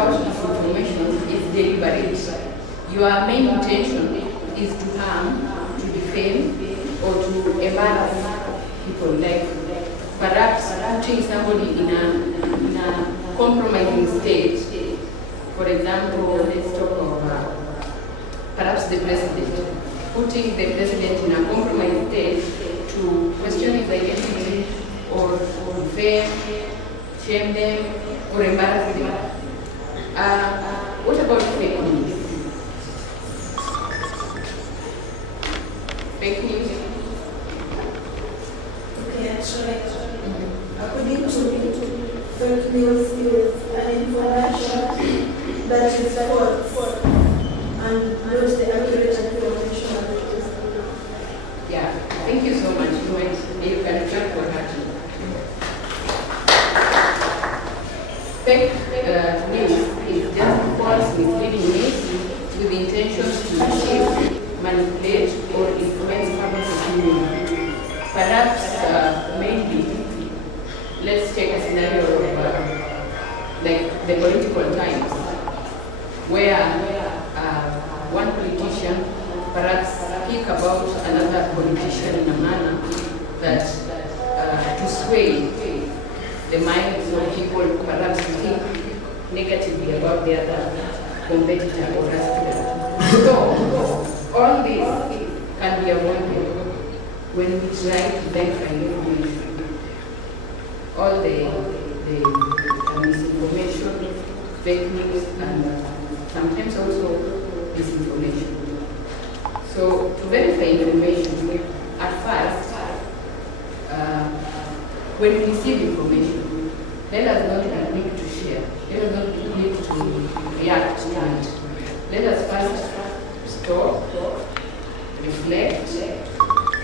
about misinformation is deliberate. Your main intention is to harm, to defame, or to embarrass people, like perhaps putting somebody in a compromising state. For example, let's talk of perhaps the president, putting the president in a compromised state to question his identity or defame, shame them, or embarrass them. What about fake news? Fake news? Okay, actually, according to fake news is an information that is false and not the accurate information that it is. Yeah, thank you so much. You can check for that. Fake news is just false, misleading news with intentions to deceive, manipulate, or influence public opinion. Perhaps, maybe, let's take a scenario of like the political times, where one politician perhaps speak about another politician in a manner that to sway the minds of people, perhaps think negatively about the other competitor or aspirant. So, all this can be avoided when we try to verify information. All the misinformation, fake news, and sometimes also disinformation. So, to verify information, at first, when we receive information, let us not be quick to share. Let us not be quick to react to it. Let us first stop, reflect,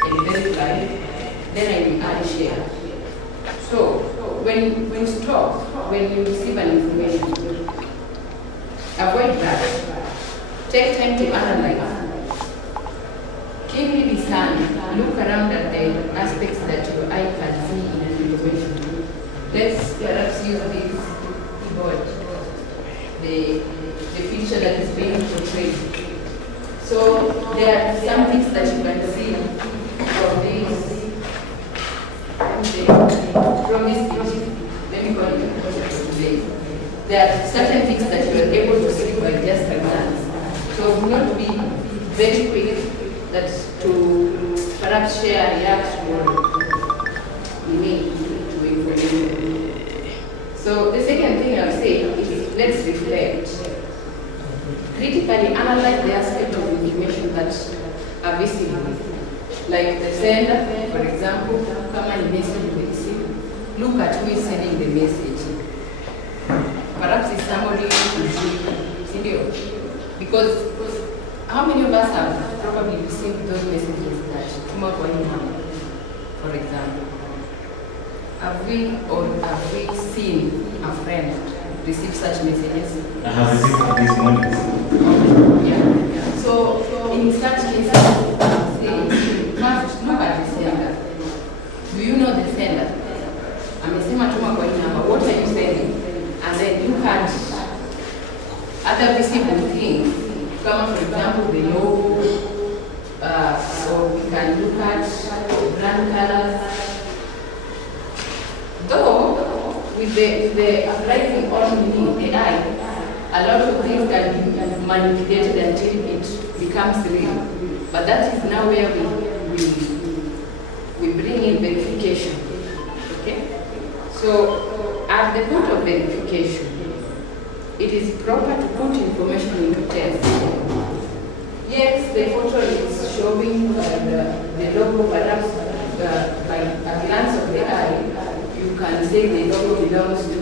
and verify. Then I will share. So, when you stop, when you receive an information, avoid that. Take time to analyze. Keenly discern. Look around at the aspects that your eye can see in an information. Let's perhaps use this keyboard, the picture that is being portrayed. So there are some things that you can see from this picture. Let me call it today. There are certain things that you are able to see by just a glance. So do not be very quick that to perhaps share, react, or relate to information. So the second thing I'll say is let's reflect. Critically analyze the aspect of information that are visible. Like the sender, for example, come and message we receive. Look at who is sending the message. Perhaps it's somebody who is video. Because how many of us have probably received those messages that Tuma kwa email, for example? Have we seen a friend receive such messages? I have received this morning. Yeah. So in such cases, first look at the sender. Do you know the sender? Amesema Tuma kwa email, what are you sending? And then look at other visible things. Come, for example, the logo, or we can look at brand colors. Though, with the rising on the AI, a lot of things can be manipulated until it becomes real. But that is now where we bring in verification. Okay? So, at the point of verification, it is proper to put information into test. Yes, the photo is showing the logo, perhaps by a glance of the eye, you can say the logo belongs to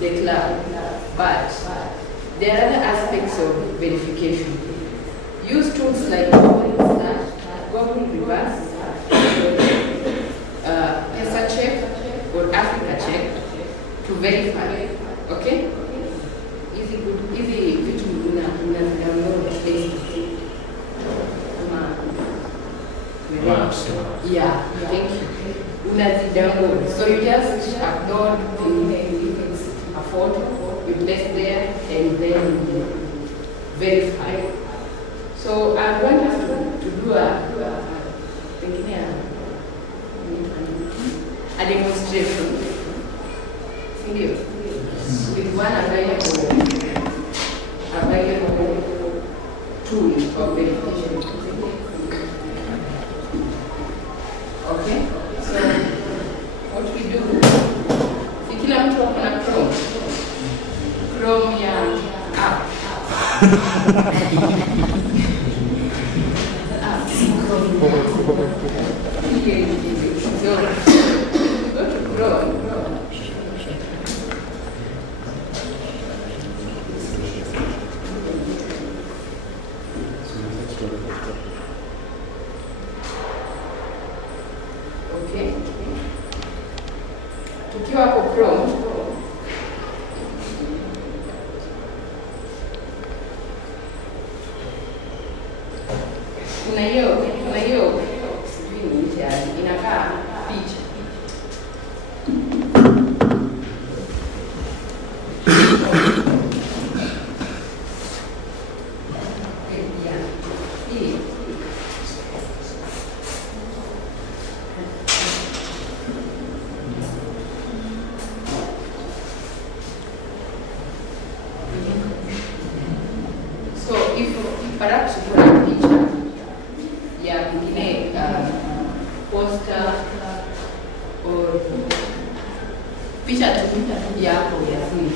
the club. But there are other aspects of verification. Use tools like Google Search, Google Reverse, PESA Check, or Africa Check to verify. Okay? Easy vitu download Facebook. Yeah, thank you. Download. So you just upload if it's a photo we place there and then verify. So I want us to do a demonstration. With one available tool of verification. Okay? So what we do, kila mtu akona Chrome ya app. So go to Chrome. Okay. Tukiwa hapo Chrome, kuna hiyo sijui ni nje inakaa picha. So if perhaps kuna picha ya mwingine poster or picha tu yako ya simu,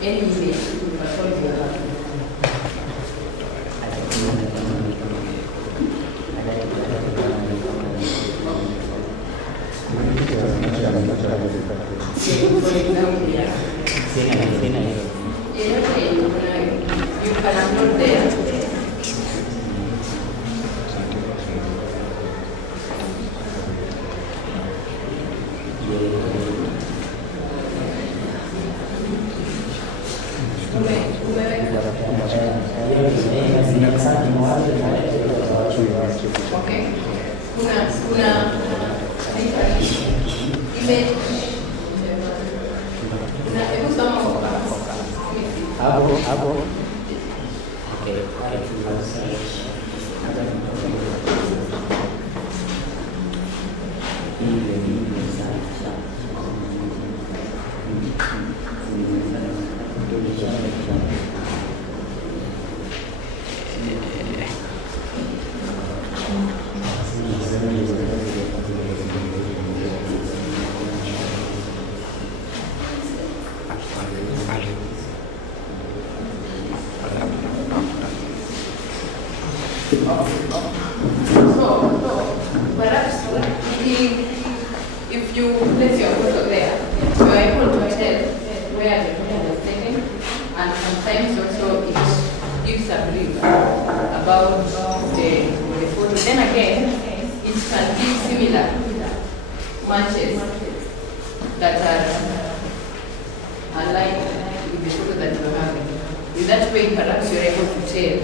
any image you can upload there. Okay. Kuna image. Hebu soma hapo. Okay. So perhaps if you place your photo there, you are able to tell where the photo was taken, and sometimes also it gives a brief about the photo. Then again, it can give similar matches that are aligned with the photo that you are having. In that way, perhaps you are able to tell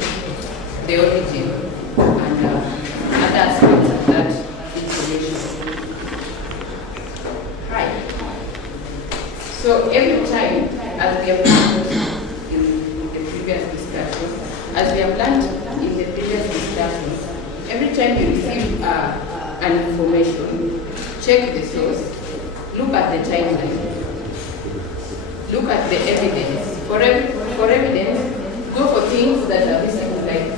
the origin and other aspects of that information. Right. So every time, as we have learned in the previous discussion, every time you receive an information, check the source, look at the timeline, look at the evidence. For evidence, go for things that are visible, like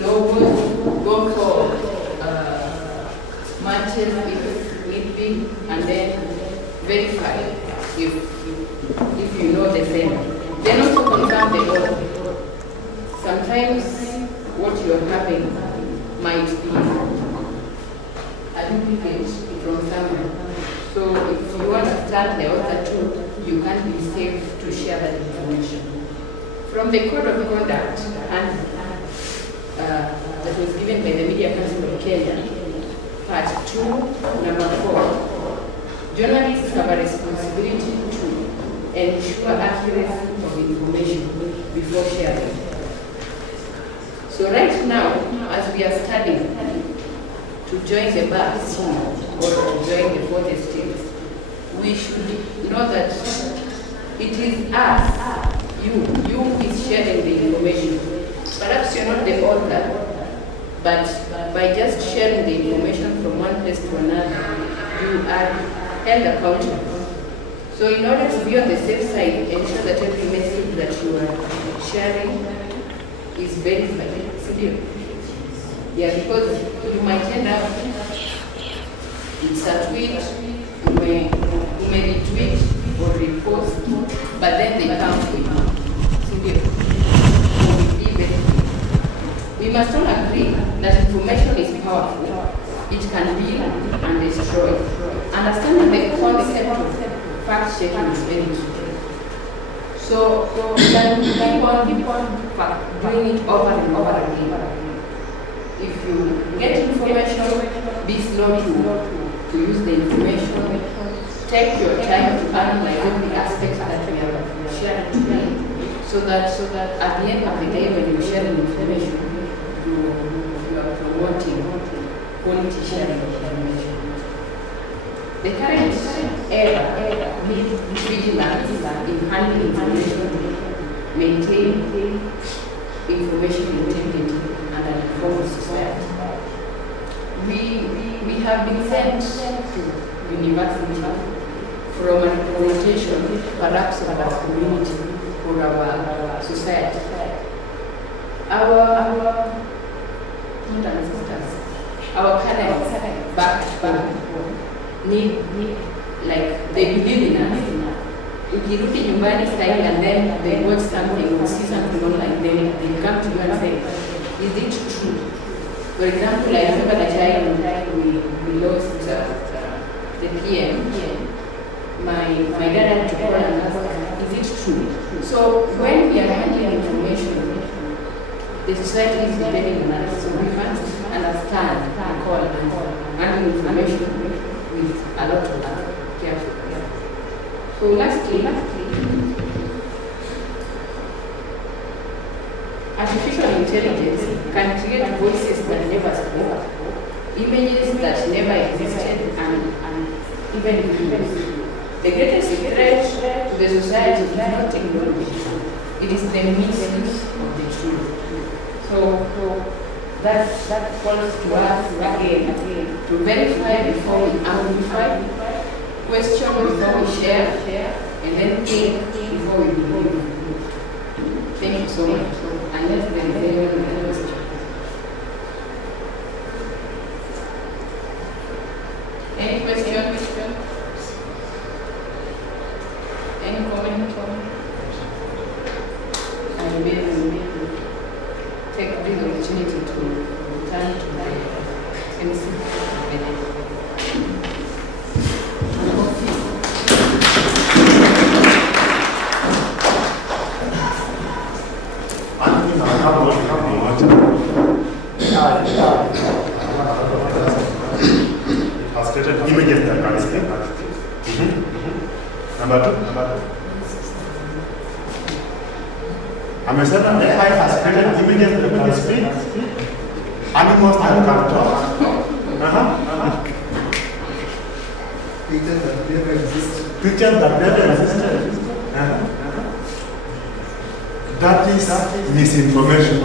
logos, go for matches if need be, and then verify if you know the same. Then also confirm the logo. Sometimes what you are having might be a duplicate from someone. So if you understand the author too, you can be safe to share that information. From the Code of Conduct and that was given by the Media Council of Kenya, Part 2, Number 4, journalists have a responsibility to ensure accuracy of information before sharing. So right now, as we are studying to join the bar soon or to join the fourth estate, we should know that it is us, you who is sharing the information. Perhaps you're not the author, but by just sharing the information from one place to another, you are held accountable. So in order to be on the safe side, ensure that every message that you are sharing is verified. Yeah, because you might end up, it's a tweet, you may retweet or repost, but then they come to you. We must all agree that information is powerful. It can build and destroy. Understanding the concept of fact-checking is very important. So we can keep on doing it over and over again. If you get information, be slow to use the information. Take your time to analyze every aspect that we are sharing today, so that at the end of the day, when you share information, you are promoting quality sharing information. The current era needs vigilance in handling information, maintaining information integrity, and an informed society. We have been sent to university from an orientation, perhaps of our community or our society. Our parents back need like they believe in us. Ukirudi nyumbani style and then they watch something or see something online, then they come to you and say, is it true? For example, I remember the child we lost the PM. My dad had to call and ask, is it true? So when we are handling information, the society is depending on us. So we must understand, call and handle information with a lot of careful. So lastly, artificial intelligence can create voices that never spoke, images that never existed, and even videos. The greatest threat to the society is not technology, it is the misuse of the truth. So that falls to us again to verify before we amplify, question before we share, and then think before we believe. Thank you so much. Unless there is anyone else. Any question? Any comment? I will take this opportunity to turn to my MC. Has created images that can speak. Number two. Amesema AI has created images that can speak. Animals that can talk. Pictures that never existed. Pictures that never existed. That is misinformation.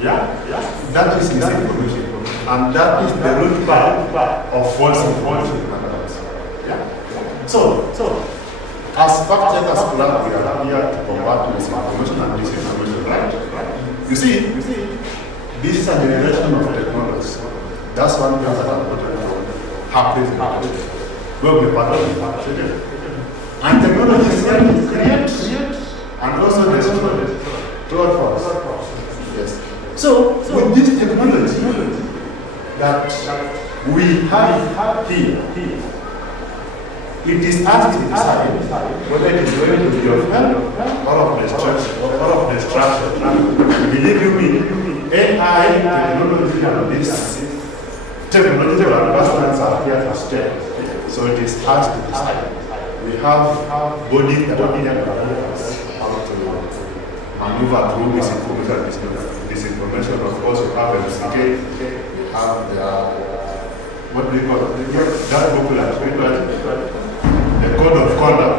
Yeah? That is misinformation. And that is the root part of false information. Yeah? So, as fact checkers club, we are here to combat misinformation and disinformation, right? You see, this is a generation of technology. That's one thing that I'm going to happen in the country. We'll be part of it. And technology is here to create and also destroy. True or false? Yes. So with this technology that we have here, it is us to decide whether it is going to be of help or of destruction. Believe you me, AI technology and this technological advancements are here to stay. So it is us to decide we have bodies that are here how to maneuver through disinformation. Of course, we have MCK, we have what do you call it? That popular, the code of conduct,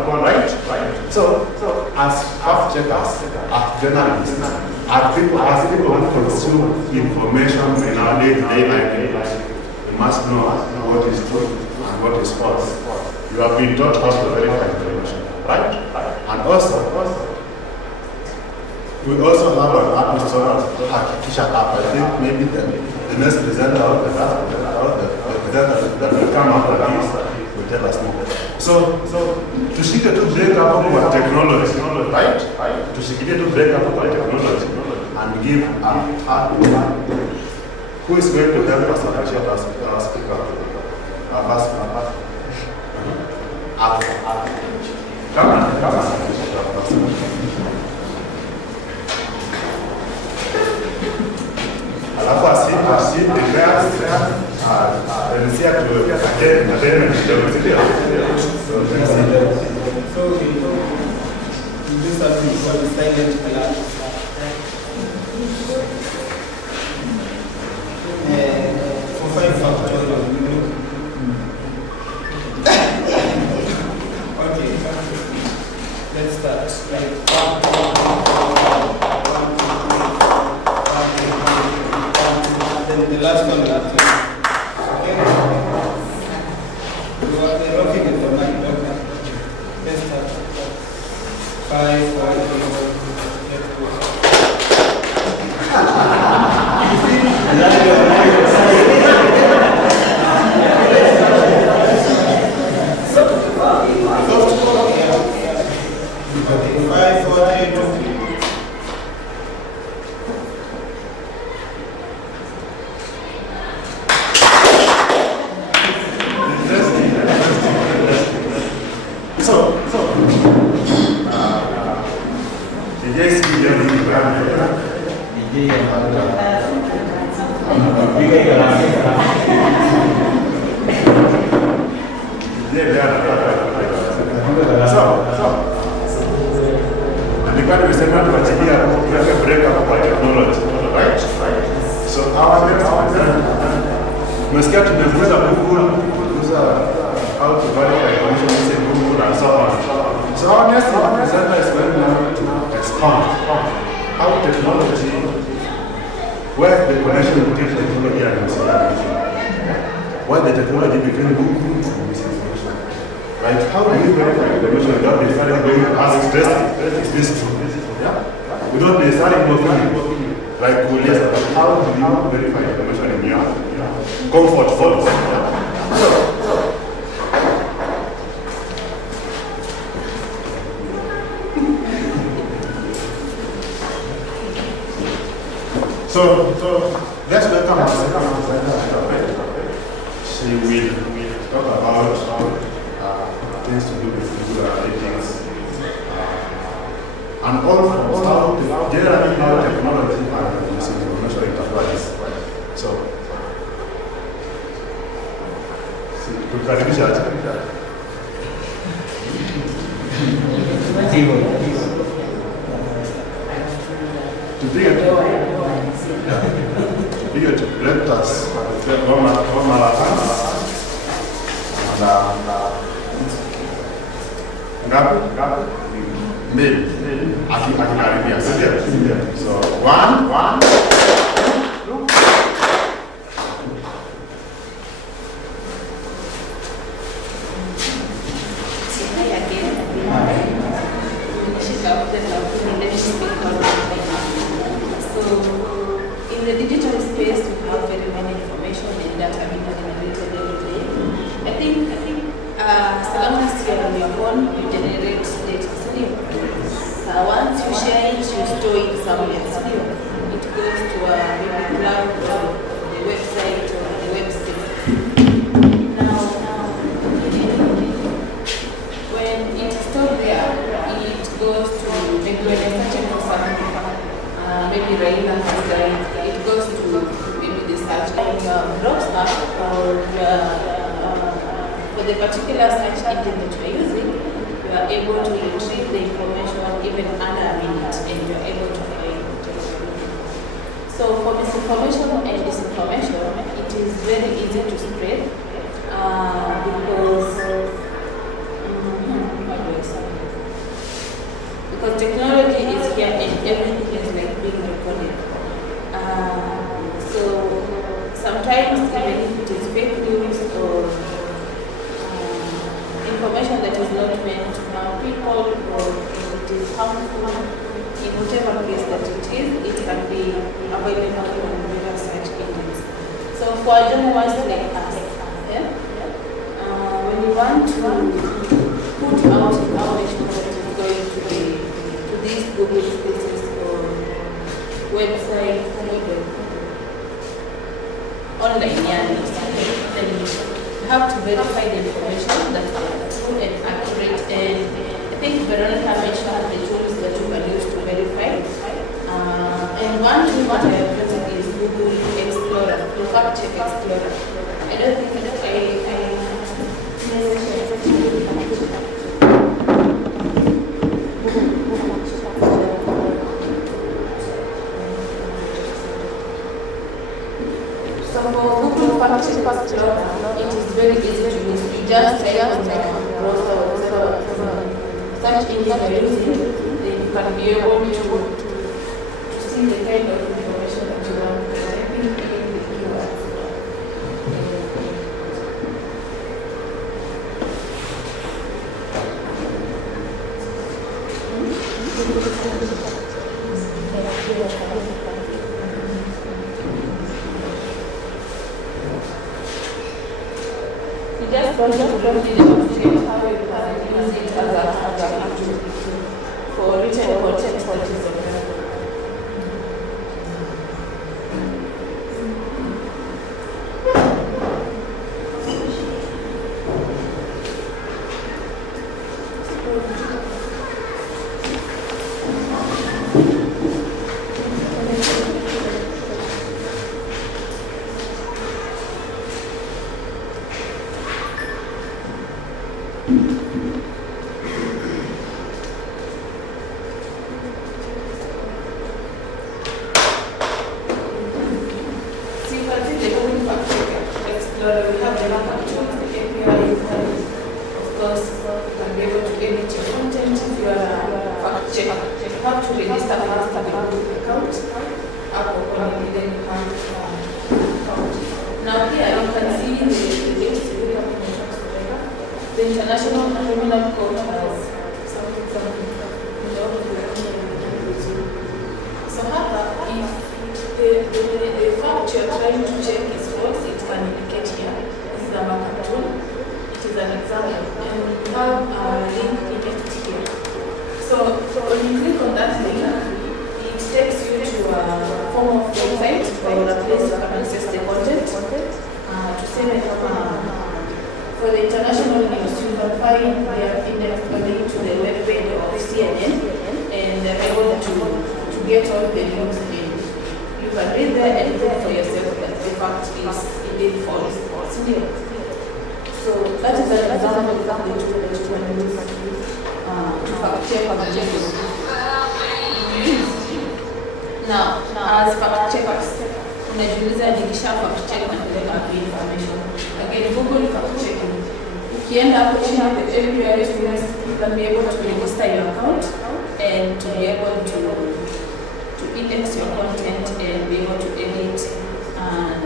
right? So as fact checkers, as journalists, as people who consume information in our day-to-day life, we must know what is true and what is false. You have been taught how to verify information, right? And also, we also have an app which is artificial app. I think maybe the next presenter or the presenter that will come after this will tell us more. So to seek to break up our technology, right? To seek to break up our technology and give who is going to help us appreciate our speaker? Come on. Alafu asi prepare to attend So we do something called silent alarm. For 5 factorial, we look. Okay, let's start. Then the last one, okay? We're rocking it for my doctor. Let's start. 5, 4, 3, let's go. So let's welcome our second presenter. She will talk about things to do with ratings and also generally how technology and misinformation interface. So, let us so one. In the digital space, we have very many information and data being generated every day. I think as long as you're on your phone, you generate data. Once you share it, you store it somewhere. It goes to maybe cloud or the website or the website. Now, when it's stored there, it goes to maybe when you're searching for something. Maybe Raila has done it goes to maybe the search on your browser or for the particular search engine that you're using, are able to retrieve the information even under a minute, and you are able to find whatever you need. So for misinformation and disinformation, it is very easy to spread because how do I say it? Because technology is here and everything is like being recorded. So sometimes even if it is fake news or information that is not meant to harm people, or it is harmful in whatever place that it can be available on various search engines. So for journalists like us, when you want to put out information that is going to these Google spaces or websites, online, then you have to verify the information that they are true and accurate. And I think Veronica mentioned the tools that you can use to verify. And one tool that I have used is Google Explorer, the Fact Check Explorer. I don't think So for Google Fact Check Explorer, it is very easy to use. You just type on the browser or search engine you're using, then you can be able to see the kind of information that you want to type in keywords. You just don't how you can use it as a tool for written content that is available. Now here you can see the International Criminal Court has something. So if the fact you're trying to check is false, it can indicate here. This is a markup tool. It is an example. And we have a link in it here. So when you click on that link, it takes you to a form of website or a place you can access the content. To say that for the international news, you can find their index link to the web page of CNN, and they're able to get all the news in. You can read there and prove for yourself that the fact is indeed false. So that is an example of the tool that you can use to fact check on the news. Now, as fact checkers, unajiuliza nikisha fact check na kupeleka information. Again, Google fact checking. Ukienda hapo chini hapo API students, you can be able to register your account and to be able to index your content and be able to edit. And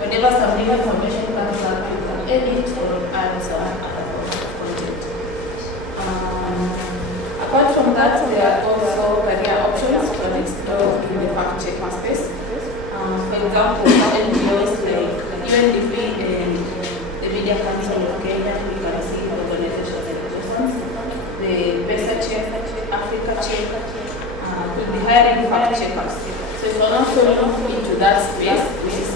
whenever some new information comes up, you can edit or add some other content. Apart from that, there are also career options to explore in the fact checking space. For example, NGOs like UNDP and the Media Council of Kenya, you can see organizations like the PESA Check, Africa Check, will be hiring fact checkers. So if you're not looking into that space, which is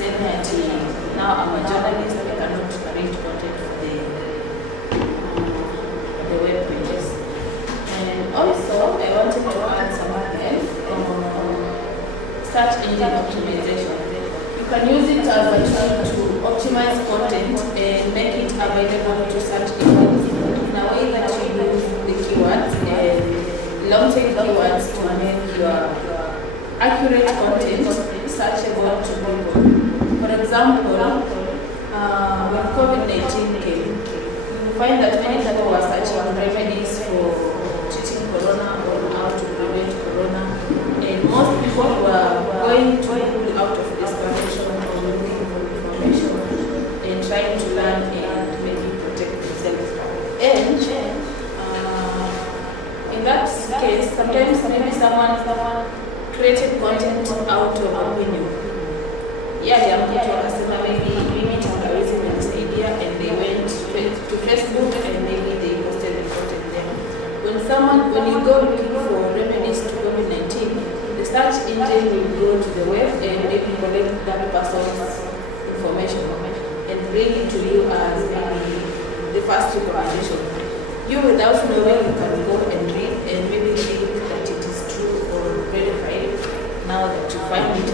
now I'm a journalist, I cannot arrange content for the web pages. And also, I wanted to add something else on search engine optimization. You can use it as a tool to optimize content and make it available to search engines in a way that you use long tail keywords to make your accurate content searchable to people. For example, when COVID-19 came, you find that many people were searching remedies for treating corona or how to prevent corona, and most people were going to Google out of desperation or looking for information and trying to learn and maybe protect themselves. And in that case, sometimes maybe someone created content out of opinion. Yeah, mtu akasema maybe mimi tangawezi menisaidia, and they went to Facebook and maybe they posted the content there. When you go looking for remedies to COVID-19, the search engine will go to the web and they will collect that person's information and bring it to you as the first recommendation. You, without knowing, you can go and read and maybe think that it is true or verified. Now that you find it,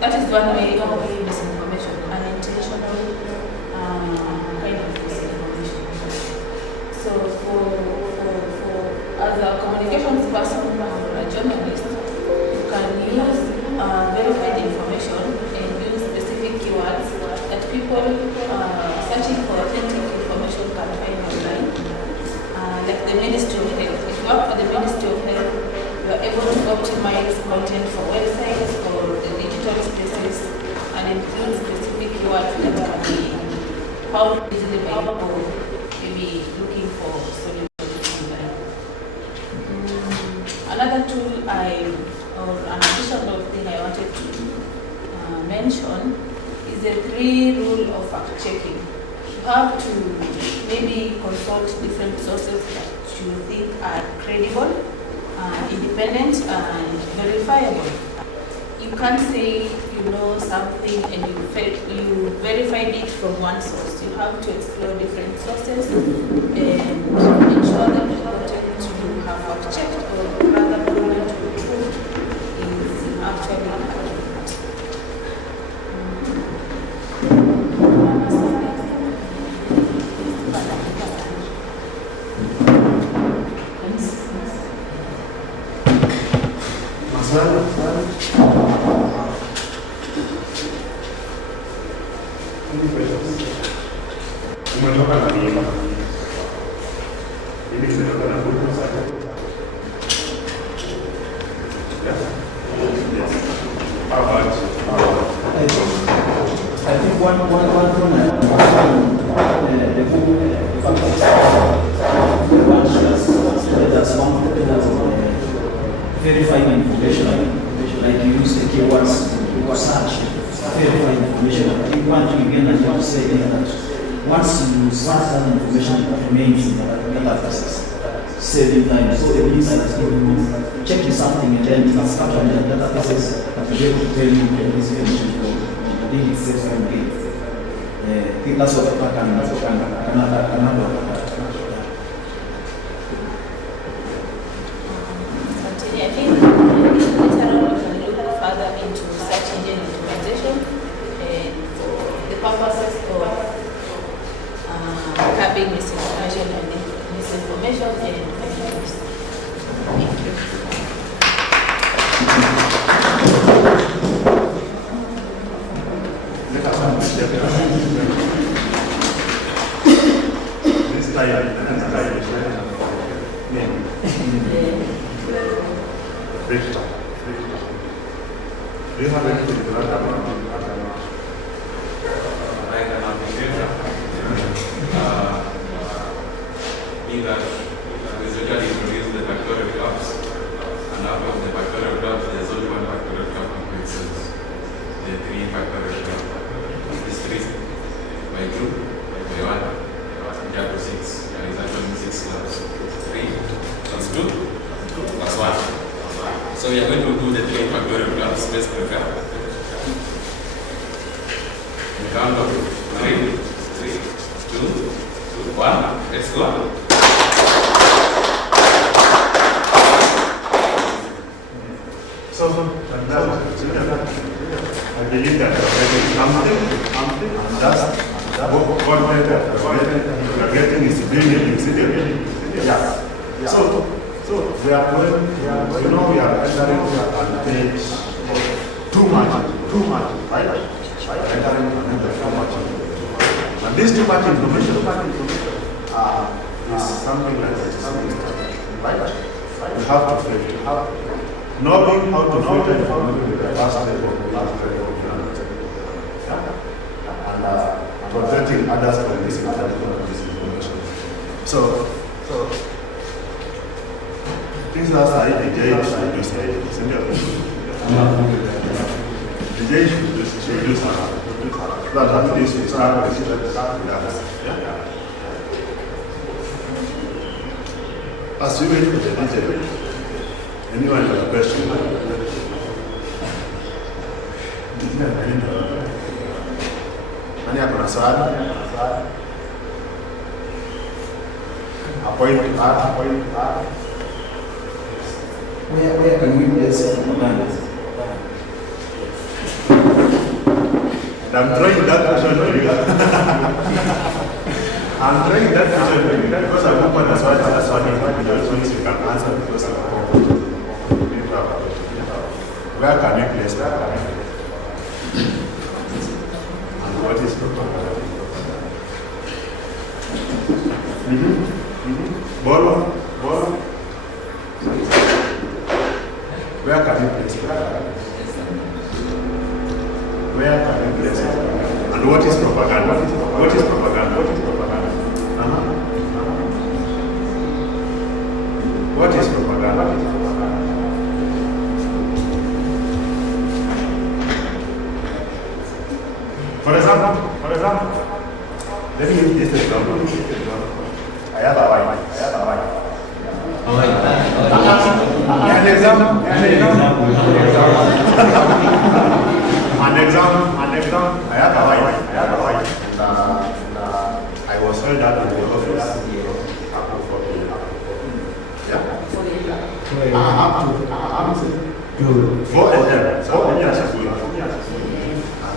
that is one way of misinformation, unintentional kind of misinformation. So as a communications person or a journalist, you can use verified information and use specific keywords that people searching for authentic information can find online. Like the Ministry of Health. If you work for the Ministry of Health, you are able to optimize content for websites or the digital spaces and include specific keywords that can be found easily by people maybe looking for solutions online. Another tool or an additional thing I wanted to mention is the 3 rule of fact checking. You have to maybe consult different sources that you think are credible, independent, and verifiable. You can't say you know something and you verified it from one source. You have to explore different sources and ensure that the content you have fact-checked or rather proven to be true is actually accurate. Umetoka na nini? Ili nimetoka na buku sasa. Yes. How about you? I think one thing the book that's one verifying information, like you use the keywords to search, verify information. I think one thing again I want to say is that once you search that information, it remains in the databases, saving time. So it means that if you checking something and then it's actually in the databases, that will be able to tell you this information. I think it's safe and good. I think that's what I can handle. I think later on we can look further into search engine optimization and the purposes of curbing misinformation and fake news. Thank you. This time. Victor. Do you have anything to add about I can appreciate me that is usually introduce the factorial graphs, and out of the factorial graphs, there's only one factorial graph which is the 3 factorial graph. It's 3 by group, by 1, equal to 6. There is actually 6 graphs. 3 plus 2 plus 1. So we are going to do the 3 factorial graphs. Let's prepare. We count of 3, 2, 1. Let's go. So, I believe that something, and that's what getting is being used. Yeah. So we are going, you know, we are entering an age too much, right? Entering an age too much. And this too much information is something like this, right? You have to filter. Knowing how to filter the first step of and protecting others from this information. So things are like the judge should do something. The judge should do something. That at least we start with that. As we wait for the detail, anyone have a question? Nani ako na swali? Appoint. Where can we place propaganda? I'm trying that question for you. I'm trying that question for you because I'm open as well as you can answer the question. Where can we place that? And what is propaganda? Borrow. Where can you place it? Where can you place it? And what is propaganda? What is propaganda? What is propaganda? For example, let me use this example. I have a wife. An example. I have a wife. And I was held up in the office up to 4 p.m. Yeah? Up to 4 a.m. 4 a.m.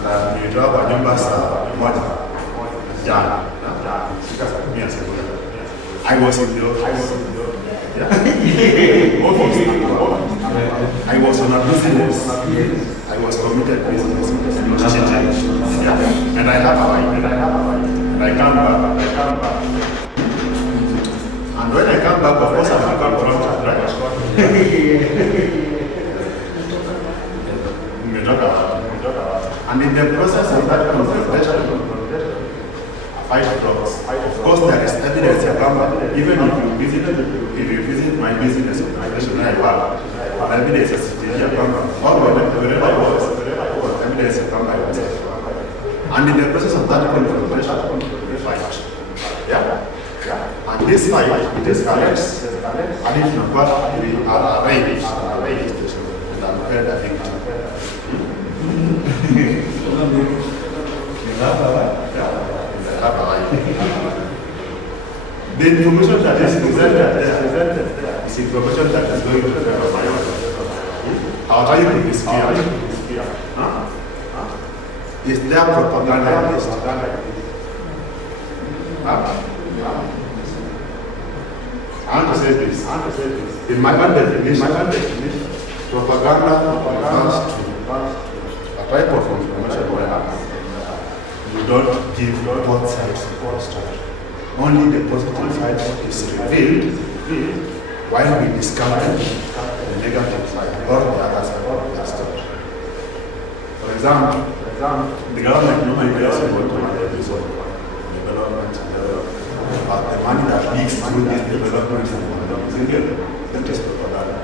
And you drop a number I was in the office. I was on a business. I was committed business. And I have a wife. And I come back. And when I come back, of course, I'm confronted, right? And in the process of that confrontation, a fight drops. Of course, there is evidence in Gamba. Even if you visit my business operation, I work. Evidence is in Gamba. Wherever I was, evidence in Gamba. And in the process of that confrontation, we fight. Yeah? And this fight, it escalates. And if not, we are arranged. And I'm afraid I think. The information that is presented is information that is going to be I'll tell you this clear. Is there propaganda list? I want to say this. In my definition, propaganda refers to a type of information where you don't give both sides of the story. Only the positive side is revealed while we discover the negative side or the other side of the story. For example, the government normally does what development, but the money that leaks through this development that is propaganda.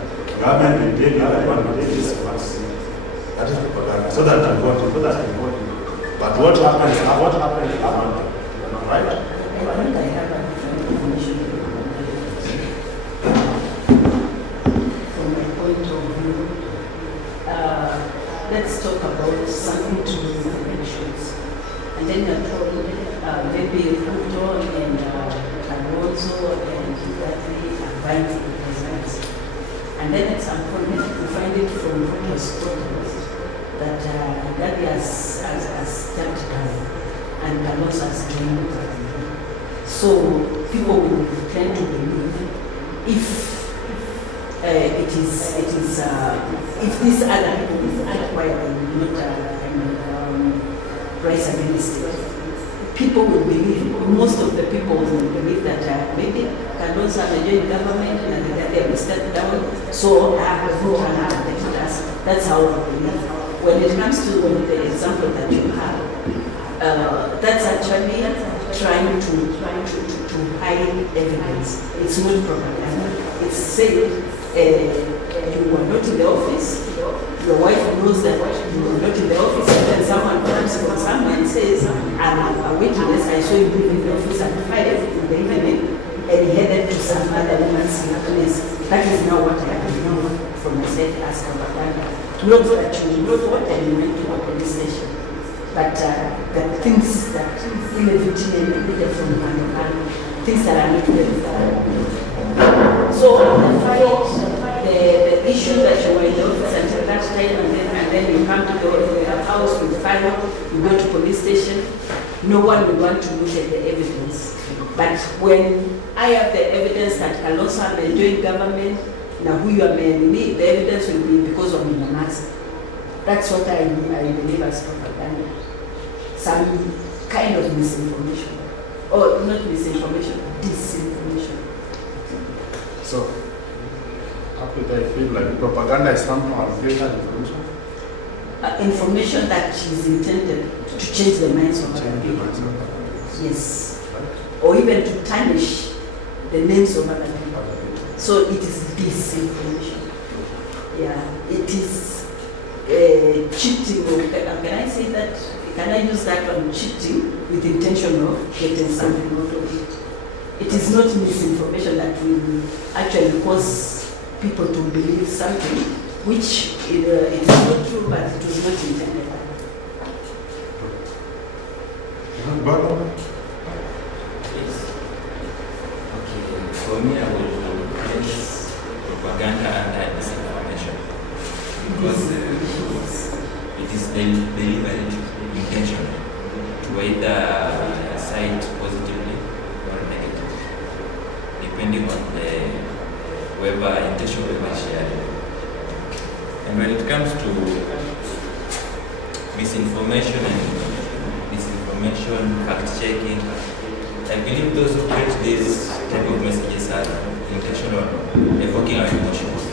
Government will tell you that one will take this once. That is propaganda. So that you want to. But what happens is not right? I think I have a different information from my point of view. Let's talk about something to do with elections. And then you're told maybe Ruto and Kalonzo and Kigali are vying for the presidency. And then at some point we find it from Ruto's statements that Kigali has stepped down and Kalonzo has joined. So people will tend to believe if if these other people are quiet and not rise against it, people will believe, most of the people will believe that maybe Kalonzo have joined government and that they have stepped down, so I have a vote and I have elected us. That's how I believe. When it comes to the example that you have, that's actually trying to hide evidence. It's not propaganda. It's saying you were not in the office, your wife knows that you were not in the office, and then someone comes from somewhere and says, I'm a witness, I saw you leaving the office at 5 in the evening, and he headed to some other woman's place. That is now what I can know from myself as propaganda. Not that you wrote what and you went to a police station, but that things that illegitimately from things that are not verified. So the issue that you were in the office until that time and then you come to the house with fire, you go to police station, no one will want to look at the evidence. But when I have the evidence that Kalonzo may join government, now who you are the evidence will be because of Mwanasa. That's what I believe as propaganda. Some kind of misinformation. Or not misinformation, disinformation. So, after I feel like propaganda is somehow greater information? Information that is intended to change the minds of other people. Yes. Right. Or even to tarnish the names of other people. So it is disinformation. Yeah, it is cheating. Can I say that? Can I use that one, cheating, with intention of getting something out of it? It is not misinformation that will actually cause people to believe something which it is not true, but it was not intended. Okay, for me, I will place propaganda under disinformation because it is deliberate intention to either cite positively or negatively, depending on the whoever intention whoever shared. And when it comes to misinformation and disinformation, fact-checking, I believe those who create these type of messages are intentional, evoking our emotions.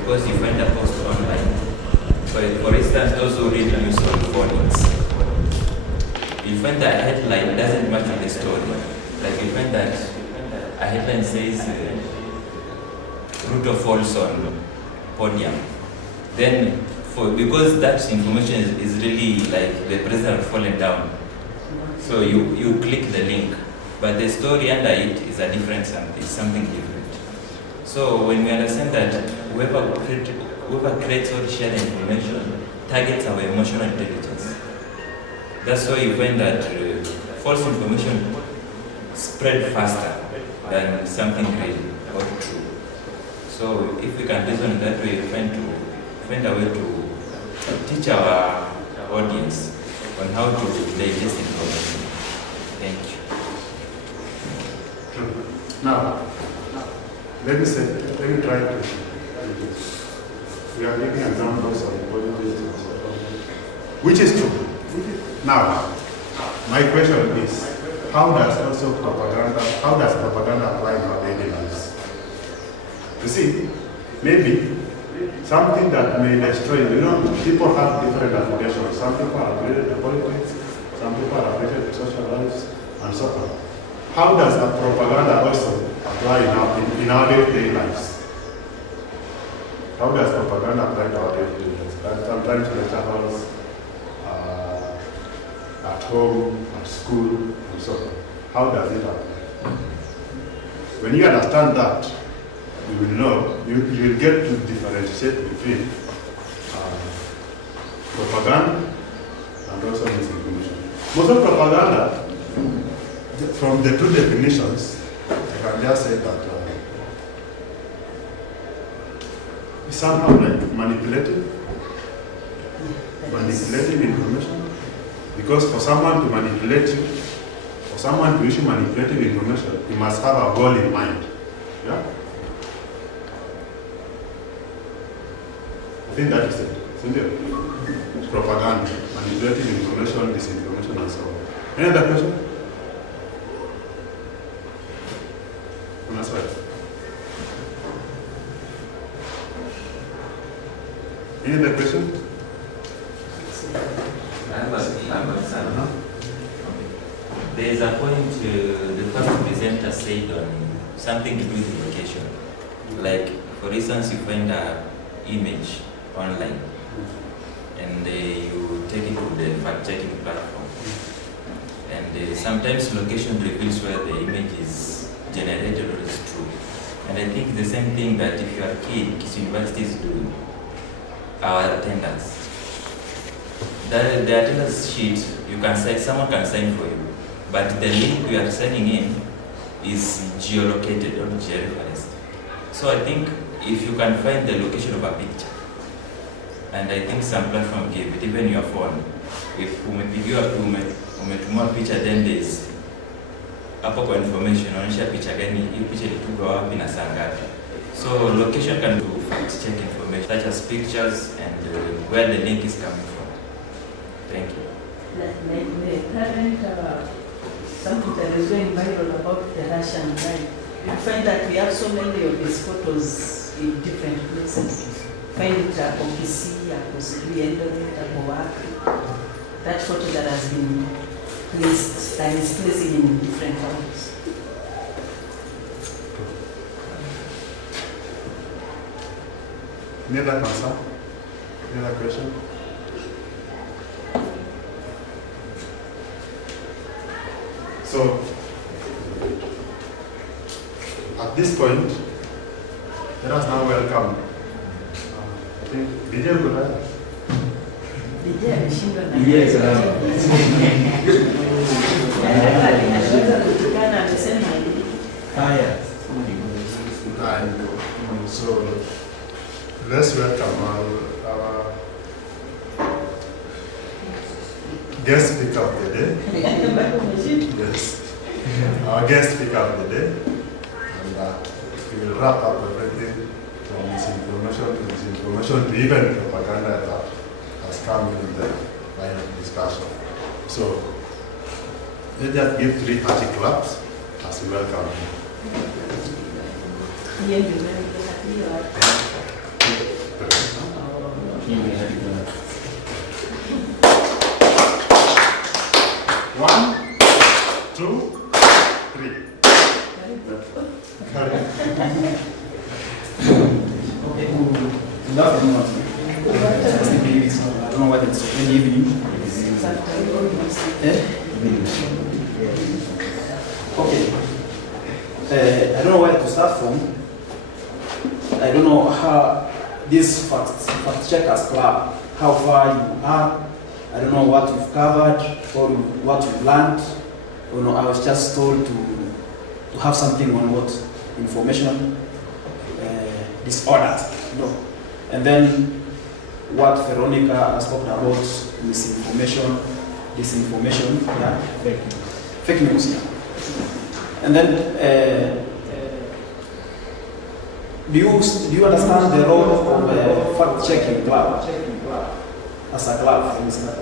Because you find a post online, for instance, those who read news on phones, you find that a headline doesn't match with the story. Like you find that a headline says Ruto falls on podium. Then, because that information is really like the president falling down, so you click the link, but the story under it is a different something, something different. So when we understand that whoever creates or shares information targets our emotional intelligence, that's why you find that false information spread faster than something real or true. So if we can reason that way, we find a way to teach our audience on how to digest information. Thank you. Now, let me try to. We are giving examples of politics, which is true. Now, my question is, how does propaganda apply in our daily lives? You see, maybe something that may destroy, people have different affiliations. Some people are related to politics, some people are related to social lives, and so on. How does that propaganda also apply in our day-to-day lives? How does propaganda apply to our day-to-day lives? Sometimes in the channels, at home, at school, and so on. How does it apply? When you understand that, you will know, you will get to differentiate between propaganda and also misinformation. Most of propaganda, from the two definitions, I can just say that it's somehow like manipulating information. Because for someone to manipulate you, for someone to issue manipulative information, he must have a goal in mind. Yeah? I think that is it, isn't it? Propaganda, manipulative information, disinformation, and so on. Any other question? On that side. Any other question? There is a point the first presenter said on something to do with education. Like, for instance, you find an image online and you take it to the fact-checking platform. And sometimes location reveals where the image is generated or is true. And I think the same thing that if you are KISS University is doing, our attendance. The attendance sheet, you can say someone can sign for you, but the link you are signing in is geolocated or georeferenced. So I think if you can find the location of a picture, and I think some platform give it, even your phone, if umepigiwa umetumwa picha, then there is hapo kwa information unaonyesha picha gani, hii picha ilipigwa wapi na saa ngapi. So location can do fact check information such as pictures and where the link is coming from. Thank you. The current something that is going viral about the Russian line. You find that we have so many of these photos in different places. Find it at OPC, at OCD, that photo that has been placed, that is placing in different countries. Any other answer? Any other question? So, at this point, let us now welcome. I think DJ Gulaya. DJ ameshindwa na Yes, anaweza kutukana, amesema haya. And so, let's welcome our guest speaker of the day. Yes, our guest speaker of the day. And we will wrap up everything from misinformation to disinformation to even propaganda that has come in the line of discussion. So, let's just give 3 hearty claps as we welcome him. yeye ndio anapeleka hiyo hapo. One, two, three. Okay, good afternoon. I don't know what it's in the evening. Okay. I don't know where to start from. I don't know how this fact checkers club, how far you are. I don't know what you've covered or what you've learned. You know, I was just told to have something on what information disorders. No. And then what Veronica has talked about, misinformation, disinformation, yeah, fake news. Yeah. And then do you understand the role of a fact-checking club? As a club, for instance,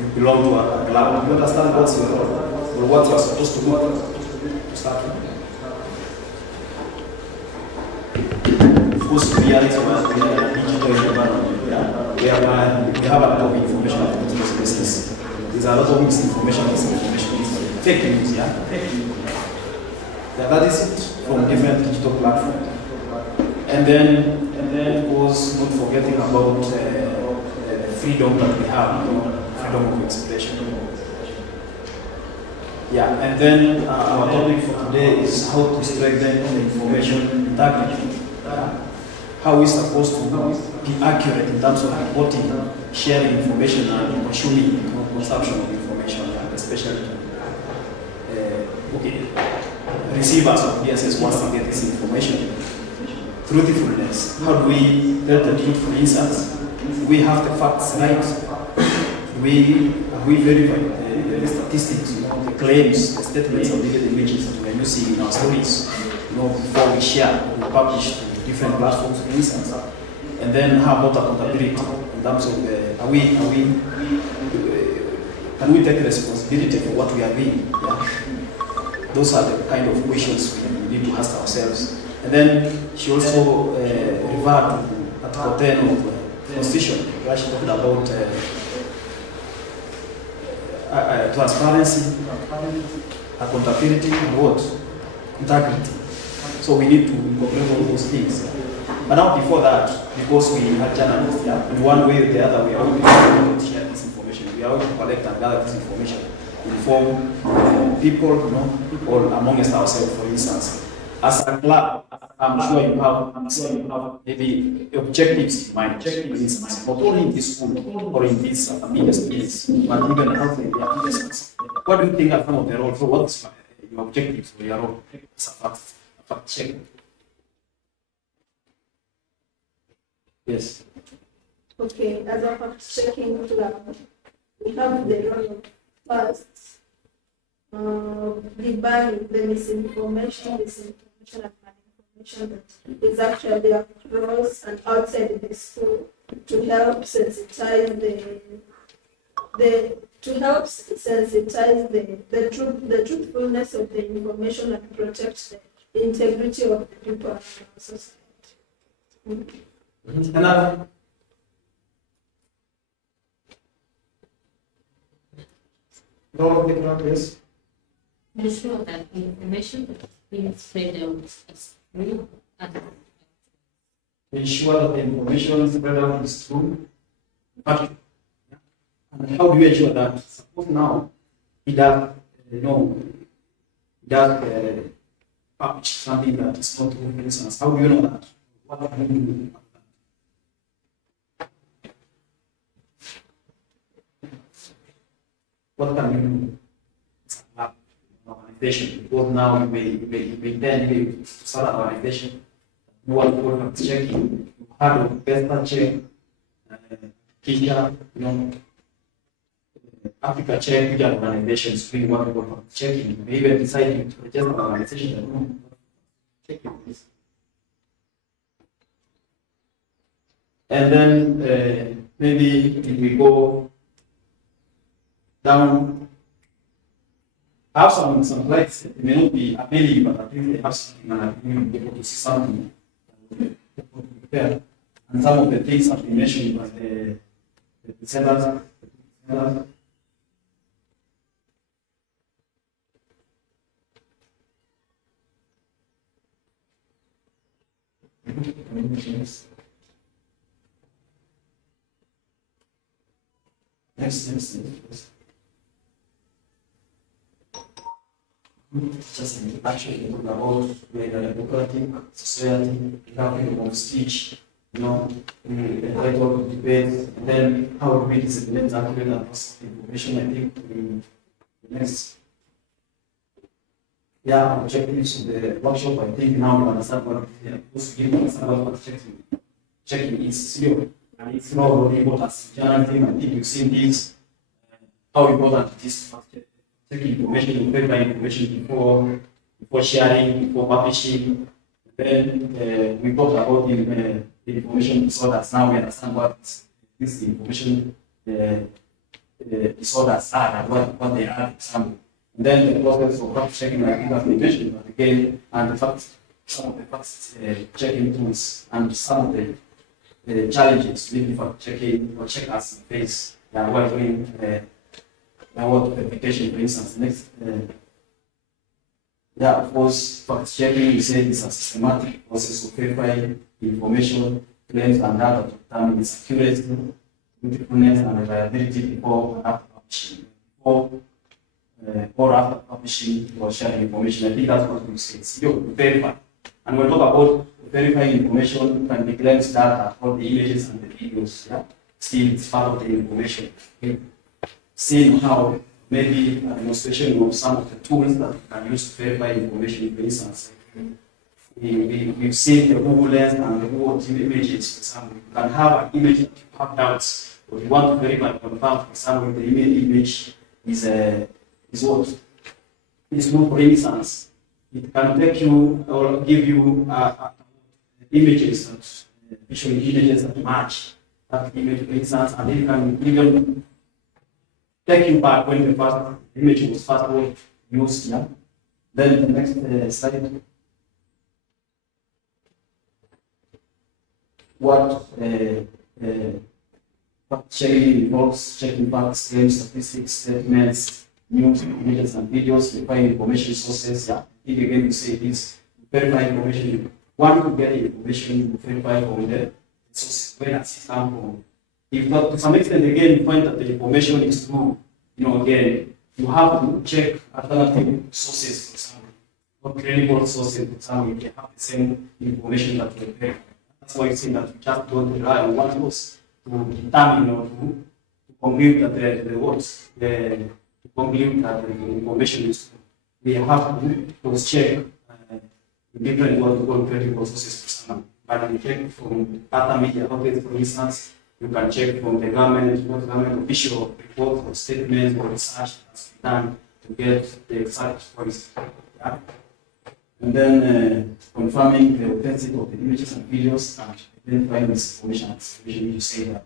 you belong to a club. Do you understand what's your role or what you're supposed to do to start with? Of course, we are in a digital environment, whereby we have a lot of information on a continuous basis. There's a lot of misinformation, fake news, yeah? Yeah, that is it from different digital platforms. And then of course, not forgetting about freedom that we have, freedom of expression. Yeah, and then our topic for today is how to strengthen the information integrity. How we're supposed to be accurate in terms of reporting, sharing information, and consuming consumption of information, especially receivers of DSS once they get this information. Truthfulness. How do we tell the truth, for instance? We have the facts right. We verified the the statistics, the claims, the statements of the images that we are using in our stories, before we share, we publish to different platforms, for instance, and then how about accountability in terms of can we take responsibility for what we are doing? Yeah? Those are the kind of questions we need to ask ourselves. And then she also referred to Article 10 of the Constitution, where she talked about transparency, accountability, and what? Integrity. So we need to incorporate all those things. But now before that, because we are journalists, in one way or the other, we are all going to share this information. We are all to collect and gather this information, inform people, or amongst ourselves, for instance. As a club, I'm sure you have maybe objectives in mind, for instance, not only in this school or in this industry, but even outside business. What do you think are some of the roles? So what's your objectives for your role as a fact checker? Yes. Okay, as a fact-checking club, we have the role of first debunking the misinformation and malinformation that is actually across and outside the school to help sensitize the truthfulness of the information and protect the integrity of the people in our society. Another. No, yes. Ensure that the information that is being spread out is real and ensure that the information spread out is true. But and how do you ensure that? Suppose now he does, publish something that is not true, for instance. How do you know that? What can you do? What can you do? Organization, because now you may then start an organization. You want to work checking, you have a better check, Kenya, Africa check, which are organizations we want to work checking. You may even decide to register an organization that checking this. And then maybe if we go down, have some slides. It may not be appealing, but at least they have something and you will be able to see something. And some of the things have been mentioned by the sellers. Next. Just actually about a democratic society, freedom of speech, the right of debate, and then how do we disseminate accurate and positive information. I think next. Objectives of the workshop. I think now you understand what checking is zero, and it's not only important as journalism. I think you've seen this, how important it is to checking information, verify information before sharing, before publishing. Then we talked about the information disorders. Now we understand what these information disorders are and what they are. And then the process of fact checking, I think, has been mentioned, but again, and some of the fact checking tools and some of the challenges maybe for checking or checkers face while doing award verification, for instance. Next, of course, fact checking, we say, is a systematic process of verifying information, claims, and data to determine its accuracy, truthfulness, and reliability before and after publishing. Or after publishing or sharing information. I think that's what we say. Still, verify. And when we talk about verifying information, can be claims, data, or the images and the videos. Still, it's part of the information. Seeing how maybe a demonstration of some of the tools that we can use to verify information, for instance. We've seen the Google Lens and the Google images. For example, you can have an image that you have doubts, or you want to verify and confirm, for example, the image is what? Is more, for instance, it can take you or give you images that visual images that match that image, for instance, and it can even take you back when the first image was first used. Yeah. Then the next slide. What sharing involves checking facts, claims, statistics, statements, news, images, and videos, verifying information sources. Yeah. If again you say this, verify information. One to get information, you verify from the sources where it comes from. If not, to some extent, again, you find that the information is true, again, you have to check alternative sources, for example, or credible sources, for example, if they have the same information that you verify. That's why you see that you just don't rely on one source to determine or to conclude that to conclude that the information is true. We have to check different what we call credible sources, for example. But you check from other media outlets, for instance, you can check from the government, what government official reports or statements or research that's done to get the exact voice. Yeah? And then confirming the authenticity of the images and videos and identifying this information. Usually you say that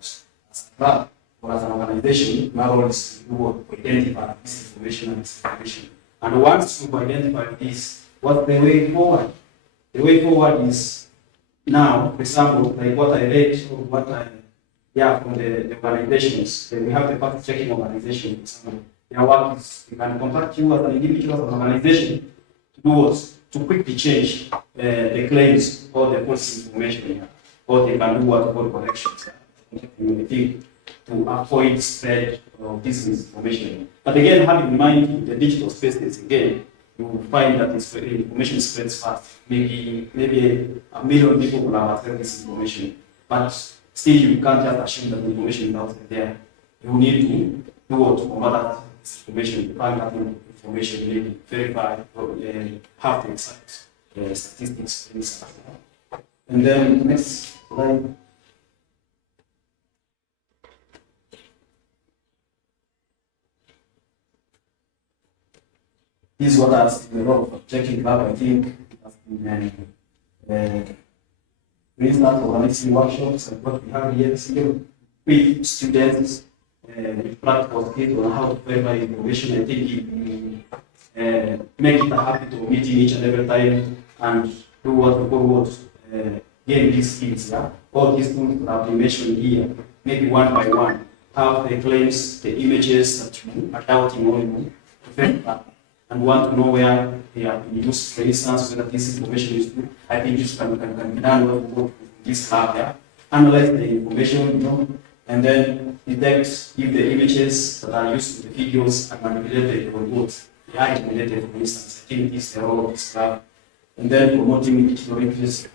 as a club or as an organization, my role is to identify this information and disinformation. And once you identify this, what's the way forward? The way forward is now, for example, like what I read or what from the organizations. We have the fact-checking organization, for example. Their work is, we can contact you as an individual, as an organization, to do what? To quickly change the claims or the false information, or they can do what we call corrections. To avoid spread of this misinformation. But again, having in mind the digital spaces, again, you will find that this information spreads fast. Maybe 1 million people will have access this information, but still you can't just assume that the information is out there. You need to do what to combat this information, find that information, maybe verify or have the exact statistics. And then next slide. This is what has been the role of checking lab, I think, has been restart organizing workshops and what we have here still with students, practical skills on how to verify information. I think make it a habit of meeting each and every time and do what we call gain these skills. Yeah? All these things that have been mentioned here, maybe one by one, have the claims, the images that you are doubting on to verify. And want to know where they are being used, for instance, whether this information is true. I think this can be done with this lab there. Analyze the information, and then detect if the images that are used in the videos are manipulated or not. They are manipulated, for instance. I think this is the role of this lab. And then promoting digital literacy.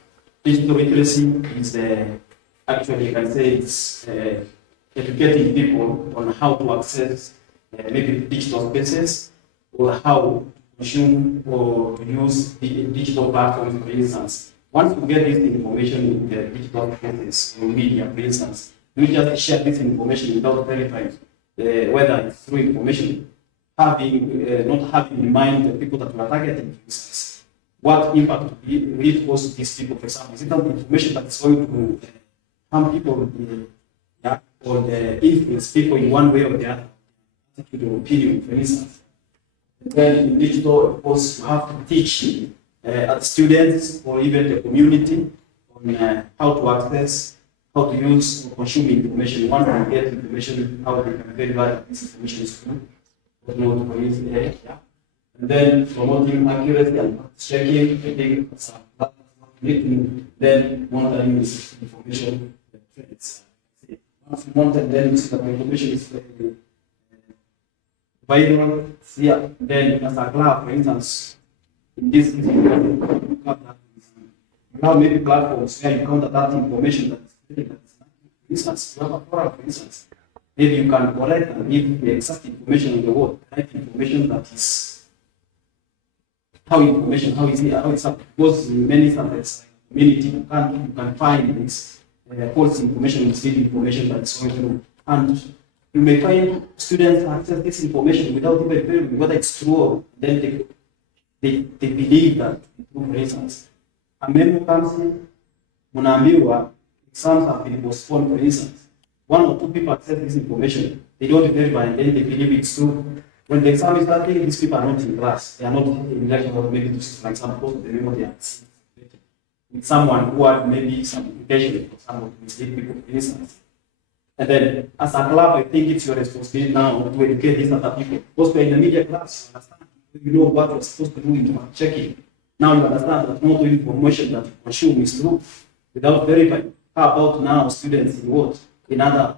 Digital literacy is actually, you can say, it's educating people on how to access maybe digital spaces, or how to consume or to use the digital platforms, for instance. Once you get this information in the digital spaces or media, for instance, you just share this information without verifying whether it's true information, not having in mind the people that you are targeting, for instance. What impact will it cause to these people, for example? Is it not the information that is going to harm people or influence people in one way or the other? Attitude or opinion, for instance. Then in digital, of course, you have to teach students or even the community on how to access, how to use or consume information. Once they get information, how they can verify that this information is true, but not for easy. And then promoting accuracy and checking, I think, then monitoring this information. Once you monitor, then the information is viral, then as a club, for instance, in this you have maybe platforms where you counter that information that is for instance, you have a forum, for instance. Maybe you can correct and give the exact information in the world, right information that is how is it, because in many subjects, community, you can find this false information, misleading information that's going through. And you may find students access this information without even verifying whether it's true or then they believe that it's true. For instance, a memo comes in, mnaambiwa exams have been postponed, for instance. One or two people access this information, they don't verify and then they believe it's true. When the exam is starting, these people are not in class. They are not in lecture, or maybe to for example, the memo they are with someone who had maybe some implication for someone to mislead people, for instance. And then, as a club, I think it's your responsibility now to educate these other people. Because we're in the media class, you understand? You know what you're supposed to do in checking. Now you understand that not all information that you consume is true without verifying. How about now students in what? In other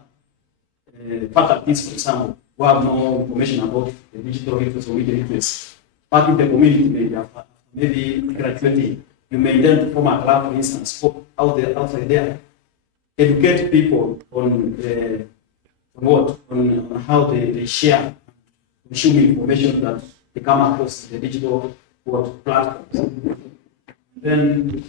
faculties, for example, who have no information about the digital literacy or media literacy. But in the community, maybe graduating, you may then form a club, for instance, outside there, educate people on on how they share, consume information that they come across the digital platforms. Then,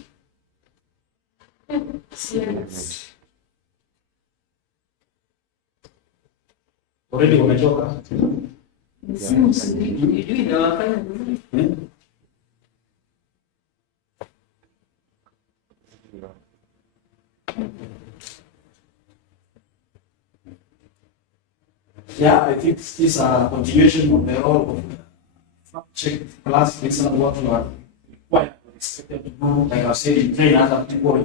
already wamechoka. Yeah, I think this is a continuation of the role of fact-check class based on what you are required or expected to do. Like I said, you train other people,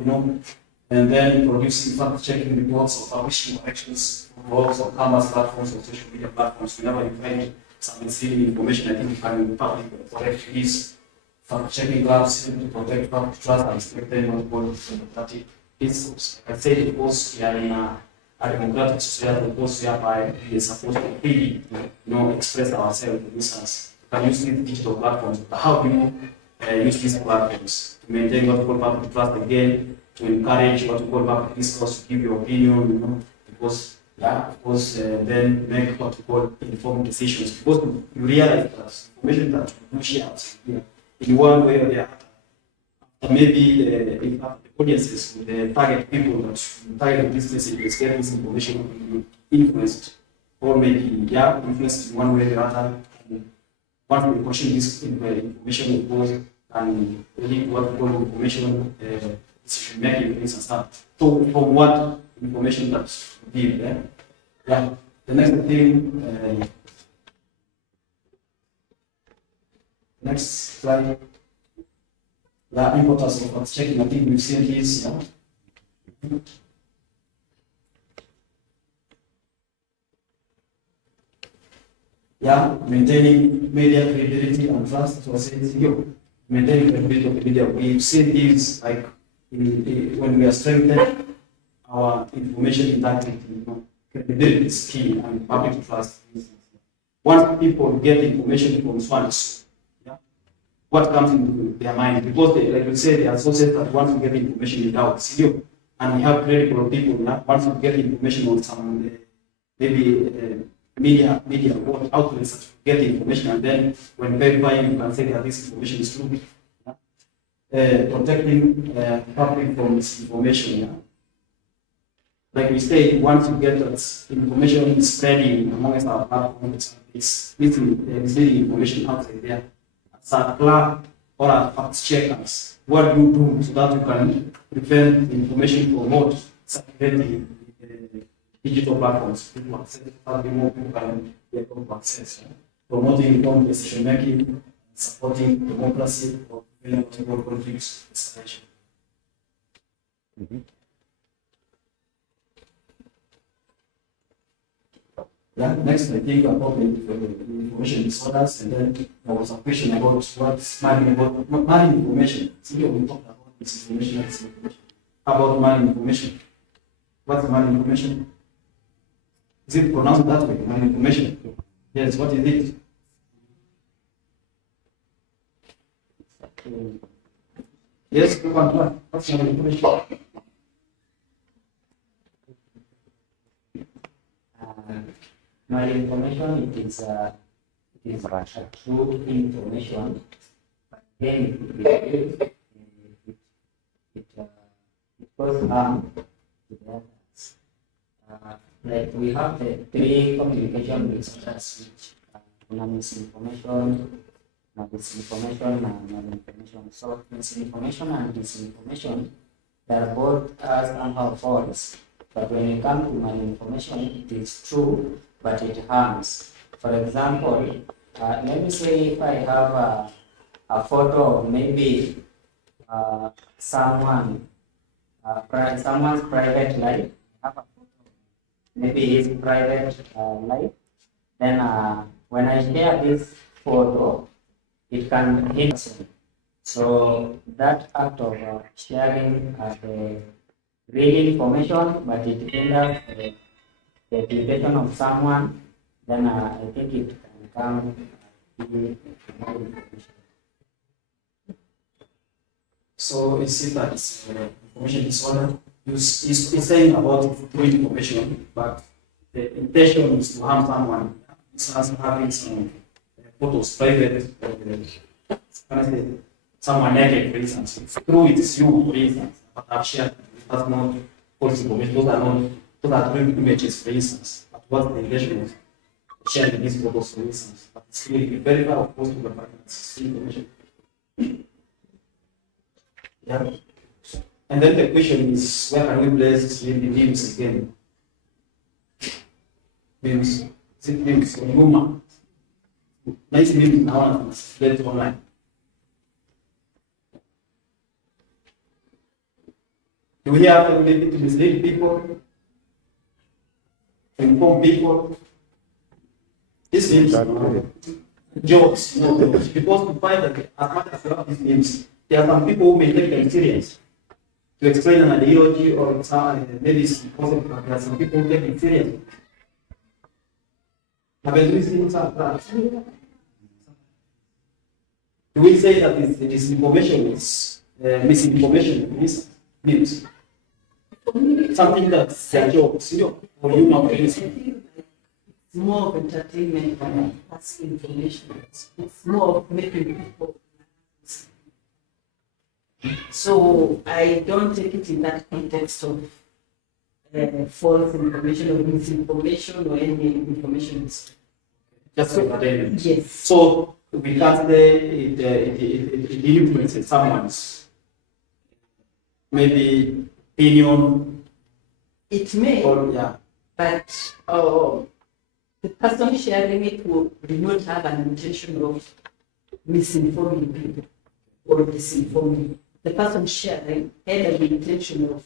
and then producing fact-checking reports or publishing corrections reports on Canvas platforms or social media platforms. Whenever you find some misleading information, I think you can publicly correct these fact-checking labs to protect public trust and respect them not going to democratic principles. Like I said, of course, we are in a democratic society, of course, whereby we are supposed to freely, express ourselves. For instance, you can use these digital platforms, but how do you use these platforms to maintain what we call public trust again, to encourage what we call public discourse, to give your opinion, because, of course, then make what we call informed decisions, because you realize that information that you share in one way or the other, maybe if the audiences, the target people that target businesses get this information influenced, or maybe influenced in one way or the other. And once we question this information goes and lead what we call information decision making, for instance. So from what information that we give, the next thing, next slide. The importance of fact checking, I think we've seen this. Maintaining media credibility and trust. So I said, maintaining credibility of the media. We've seen this like when we are strengthening our information integrity. Credibility is key and public trust. Once people get information from source, what comes into their mind, because like you said, they are associated that once you get information without CEO, and we have credible people. Once you get information on some maybe media outlets that get the information, and then when verifying, you can say that this information is true. Protecting public from misinformation. Like we say, once you get that information spreading amongst our platforms, it's misleading information outside there. As a club or a fact checkers, what do you do so that you can prevent information from not circulating in digital platforms? People access, more people can get access. Promoting informed decision making, supporting democracy, or what contributes to selection. Next, I think about the information disorders, and then there was a question about what's malinformation. So we talked about misinformation and disinformation. How about malinformation? What's malinformation? Is it pronounced that way? Malinformation? Yes, what is it? Yes, what's malinformation? Malinformation, it is a true information, but then it causes harm to the others. like we have the three communication disorders, which misinformation, disinformation, and malinformation. So misinformation and disinformation, they are both somehow false. But when it comes to malinformation, it is true, but it harms. For example, let me say if I have a photo of maybe someone's private life, have a photo, maybe his private life, then when I share this photo, it can hit person. So that act of sharing the real information, but it hinders the reputation of someone, then I think it can come to more information. So you see that information disorder, you're saying about true information, but the intention is to harm someone. It's as having some photos private, someone naked, for instance. Through it's you, for instance, but I've shared, that's not false information, those are true images, for instance. But what's the relation of sharing these photos, for instance? But it's really very far opposed to the fact that it's true information. Yeah. And then the question is, where can we place the memes again? Memes, is it memes or humor? Nice memes now and spread online. Do we have the ability to mislead people, to inform people? These memes are jokes, because we find that as much as we have these memes, there are some people who may take them serious to explain an ideology or maybe it's possible, but there are some people who take it serious. Have you seen some of that? Do we say that this information is misinformation? Means something that's a joke, or humor, for instance. It's more of entertainment than that's information. It's more of making people. So I don't take it in that context of false information or misinformation or any information. Just entertainment. Yes. So we can't say it influences someone's maybe opinion. It may, Yeah. but the person sharing it will not have an intention of misinforming people or disinforming. The person sharing had the intention of